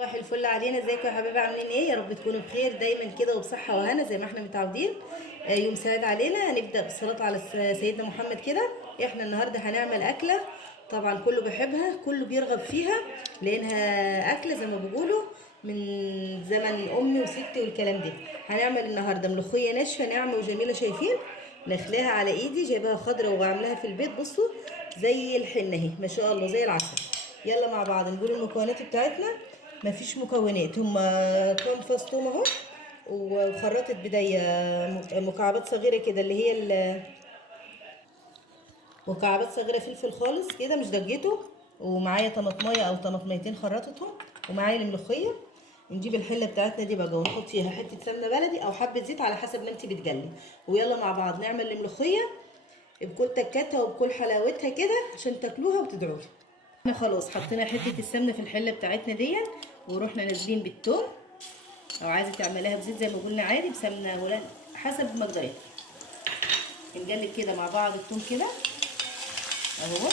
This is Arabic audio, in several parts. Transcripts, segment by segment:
صباح الفل علينا. ازيكم يا حبايبي؟ عاملين ايه؟ يا رب تكونوا بخير دايما كده وبصحه وهنا زي ما احنا متعودين. يوم سعيد علينا. هنبدا بالصلاه على سيدنا محمد كده. احنا النهارده هنعمل اكله طبعا كله بيحبها، كله بيرغب فيها، لانها اكله زي ما بيقولوا من زمن امي وستي والكلام ده. هنعمل النهارده ملوخيه ناشفه ناعمه وجميله. شايفين نخلاها على ايدي، جايباها خضره وعاملاها في البيت. بصوا زي الحنه اهي ما شاء الله زي العسل. يلا مع بعض نقول المكونات بتاعتنا. مفيش مكونات، هما كام فص توم اهو، وخرطت بدايه مكعبات صغيره كده اللي هي مكعبات صغيره فلفل خالص كده مش دقيته، ومعايا طماطمايه او طماطميتين خرطتهم، ومعايا الملوخيه. نجيب الحله بتاعتنا دي بقى ونحط فيها حته سمنه بلدي او حبه زيت على حسب ما انت بتجلي. ويلا مع بعض نعمل الملوخيه بكل تكاتها وبكل حلاوتها كده عشان تاكلوها وتدعوا لي. احنا خلاص حطينا حته السمنه في الحله بتاعتنا دي، ورحنا نازلين بالثوم، او عايزه تعمليها بزيت زي ما قلنا عادي، بسمنه ولا حسب مقدرتك. نقلب كده مع بعض الثوم كده اهو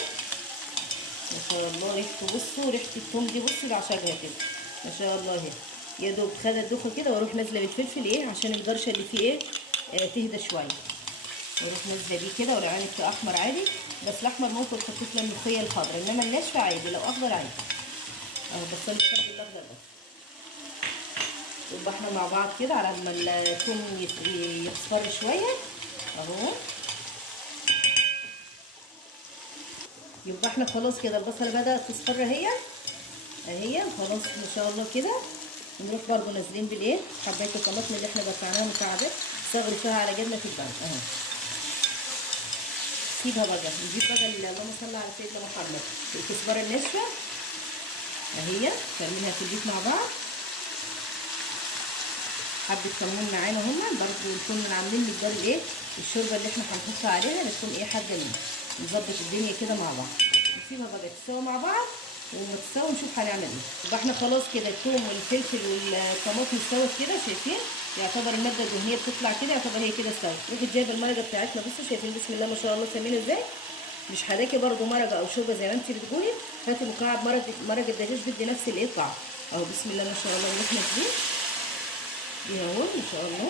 ما شاء الله. ريحته بصوا، ريحه الثوم دي بصوا بعشقها كده ما شاء الله اهي. يا دوب خدت دوخه كده واروح نازله بالفلفل ايه عشان الجرشه اللي فيه ايه تهدى شويه، واروح نازله بيه كده. ولو عينك احمر عادي، بس الاحمر ممكن تحطيه في الملوخيه الخضراء، انما الناشفه عادي لو اخضر عادي اهو. بس انا بحب الاخضر بس. يبقى احنا مع بعض كده على ما الثوم يصفر شويه اهو. يبقى احنا خلاص كده البصله بدات تصفر اهي خلاص ما شاء الله كده. نروح برضو نازلين بالايه حبايه الطماطم اللي احنا قطعناها مكعبات صغري فيها على جبنه في البرد اهو. سيبها بقى. نجيب بقى اللهم صل على سيدنا محمد الكزبره الناشفه اهي تعملها في البيت مع بعض. حبه كمون معانا هما برضو نكون عاملين مقدار الايه الشوربه اللي احنا هنحطها عليها بتكون ايه حاجه منها. نظبط الدنيا كده مع بعض. نسيبها بقى تستوي مع بعض، ولما تستوي نشوف هنعمل ايه. يبقى احنا خلاص كده الثوم والفلفل والطماطم استوت كده شايفين، يعتبر الماده الدهنيه بتطلع كده، يعتبر هي كده استوت. روحي جايبه المرقه بتاعتنا بصوا شايفين بسم الله ما شاء الله سمين ازاي. مش هداكي برضو مرقه او شوربه زي ما انت بتقولي، هاتي مكعب مرقه دجاج بدي نفس الايه طعم اهو. بسم الله ما شاء الله نروح نازلين بيها اهو ما شاء الله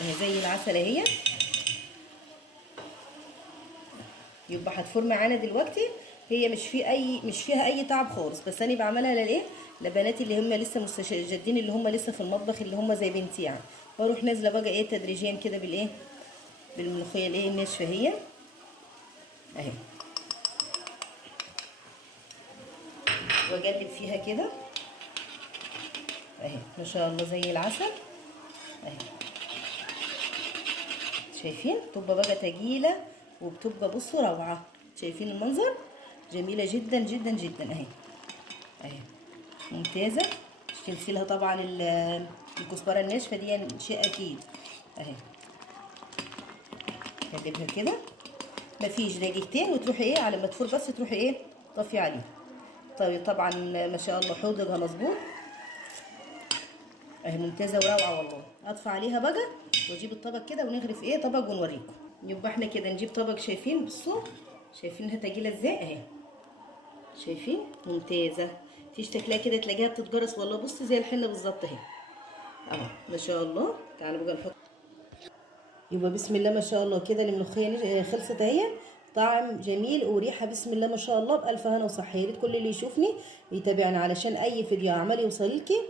اهي زي العسل اهي. يبقى هتفور معانا دلوقتي. هي مش فيها اي تعب خالص، بس انا بعملها للايه لبناتي اللي هم لسه مستجدين، اللي هم لسه في المطبخ، اللي هم زي بنتي يعني. واروح نازله بقى ايه تدريجيا كده بالايه بالملوخيه الايه الناشفه هي اهي، واقلب فيها كده اهي ما شاء الله زي العسل اهي. شايفين تبقى بقى تجيله وبتبقى بصوا روعه. شايفين المنظر جميله جدا جدا جدا اهي اهي ممتازه. مش تنسيلها طبعا الكزبره الناشفه دي شيء اكيد اهي. هقلبها كده مفيش دقيقتين وتروحي ايه على ما تفور بس تروحي ايه طفي عليه. طيب طبعا ما شاء الله حوضها مظبوط اهي ممتازه وروعه والله. اطفي عليها بقى واجيب الطبق كده ونغرف ايه طبق ونوريكم. يبقى احنا كده نجيب طبق. شايفين بصوا شايفينها تجيله ازاي اهي. شايفين ممتازه. فيش تاكلها كده تلاقيها بتتجرس والله. بص زي الحنه بالظبط اهي اهو ما شاء الله. تعالوا بقى نحط. يبقى بسم الله ما شاء الله كده الملوخيه خلصت اهي. طعم جميل وريحه بسم الله ما شاء الله بالف هنا وصحه. يا ريت كل اللي يشوفني يتابعني علشان اي فيديو عمال يوصلكي،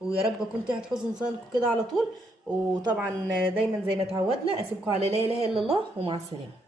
ويا رب اكون تحت حسن ظنكم كده على طول. وطبعا دايما زي ما اتعودنا اسيبكم على لا اله الا الله ومع السلامه.